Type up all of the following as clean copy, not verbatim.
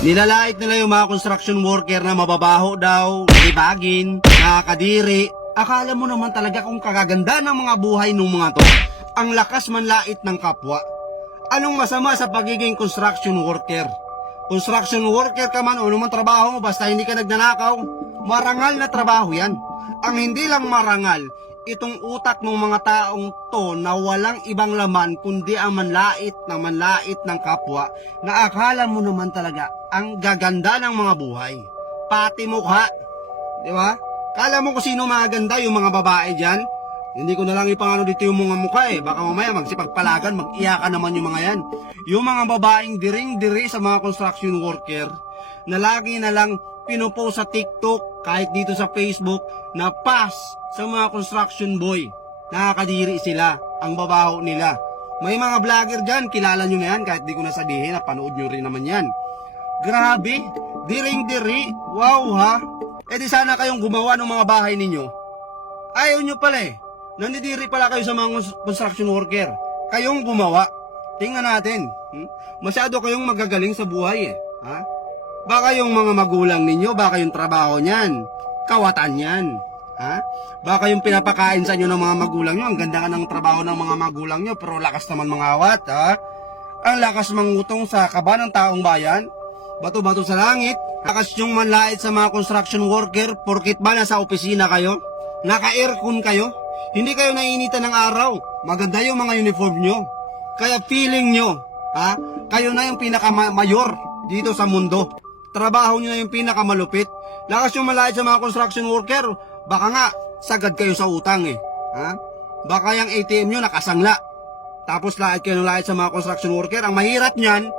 Nilalait nila yung mga construction worker na mababaho daw, libagin, nakakadiri. Akala mo naman talaga kung kagaganda ng mga buhay ng mga to. Ang lakas manlait ng kapwa. Anong masama sa pagiging construction worker? Construction worker ka man o naman trabaho mo, basta hindi ka nagnanakaw, marangal na trabaho yan. Ang hindi lang marangal, itong utak ng mga taong to na walang ibang laman kundi ang manlait ng kapwa, na akala mo naman talaga ang gaganda ng mga buhay. Pati mukha, di ba? Kala mo kung sino maganda, yung mga babae dyan? Hindi ko na lang ipangano dito yung mga mukha eh. Baka mamaya magsipagpalagan, mag-iyakan naman yung mga yan. Yung mga babaeng diring-diri sa mga construction worker na lagi na lang pinupost sa TikTok, kahit dito sa Facebook, na pass sa mga construction boy. Nakakadiri sila, ang babaho nila. May mga vlogger dyan, kilala nyo na yan, kahit di ko nasabihin, napanood nyo rin naman yan. Grabe, diring-diri, wow ha. Eh di sana kayong gumawa ng mga bahay ninyo. Ayaw nyo pala eh. Nandidiri pala kayo sa mga construction worker. Kayong gumawa. Tingnan natin. Masyado kayong magagaling sa buhay eh. Ha? Baka yung mga magulang ninyo, baka yung trabaho niyan, kawatan yan. Ha? Baka yung pinapakain sa inyo ng mga magulang nyo, ang ganda ng trabaho ng mga magulang nyo, pero lakas naman mangawat. Ha? Ang lakas mangutong sa kaba ng taong bayan. Bato-bato sa langit. Lakas yung manlait sa mga construction worker, porkit ba nasa opisina kayo? Naka-aircon kayo? Hindi kayo naiinitan ng araw. Maganda yung mga uniform nyo. Kaya feeling nyo, ha? Kayo na yung pinaka-mayor dito sa mundo. Trabaho nyo na yung pinaka-malupit. Lakas yung manlait sa mga construction worker. Baka nga, sagad kayo sa utang eh. Ha? Baka yung ATM nyo nakasangla. Tapos lait kayo ng lait sa mga construction worker. Ang mahirap nyan,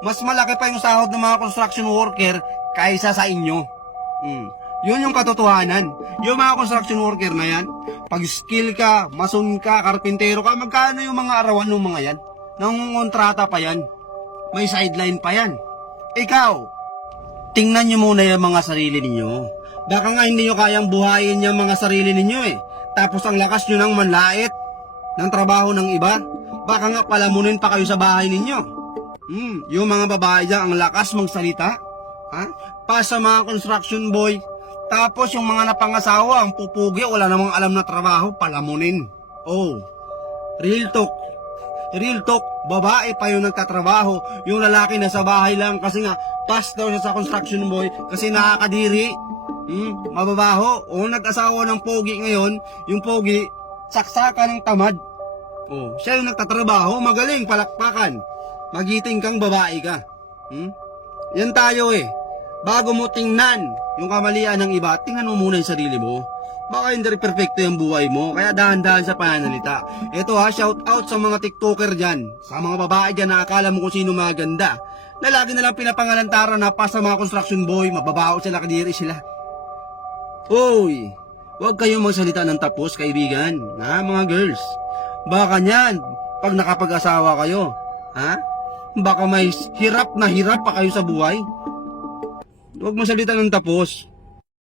mas malaki pa yung sahod ng mga construction worker kaysa sa inyo. Yun yung katotohanan. Yung mga construction worker na yan, pag skill ka, mason ka, karpintero ka, magkano yung mga arawan ng mga yan? Nangungontrata pa yan. May sideline pa yan. Ikaw, tingnan nyo muna yung mga sarili ninyo. Baka nga hindi nyo kayang buhayin yung mga sarili ninyo eh. Tapos ang lakas nyo ng manlait ng trabaho ng iba. Baka nga palamunin pa kayo sa bahay ninyo. Yung mga babae dyan, ang lakas magsalita. Ha? Pa sa mga construction boy. Tapos yung mga napangasawa, ang pupugi, wala namang alam na trabaho, palamunin. Oh, real talk. Real talk, babae pa yung nagtatrabaho. Yung lalaki nasa bahay lang kasi nga, pass daw siya sa construction boy kasi nakakadiri. Mababaho. O nag-asawa ng pogi ngayon, yung pogi, saksaka ng tamad. Oh, siya yung nagtatrabaho, magaling, palakpakan. Magiting kang babae ka. Yan tayo eh. Bago mo tingnan yung kamalian ng iba, tingnan mo muna yung sarili mo. Baka hindi perfecto yung buhay mo, kaya dahan-dahan sa pananalita. Ito ha, shout out sa mga TikToker dyan, sa mga babae dyan na akala mo kung sino maganda, na lagi nalang pinapangalantaran na pa sa mga construction boy, mababaho sila, kadiri sila. Hoy, huwag kayong magsalita ng tapos, kaibigan, ha mga girls. Baka nyan, pag nakapag-asawa kayo, ha? Baka may hirap na hirap pa kayo sa buhay. Huwag masalita ng tapos.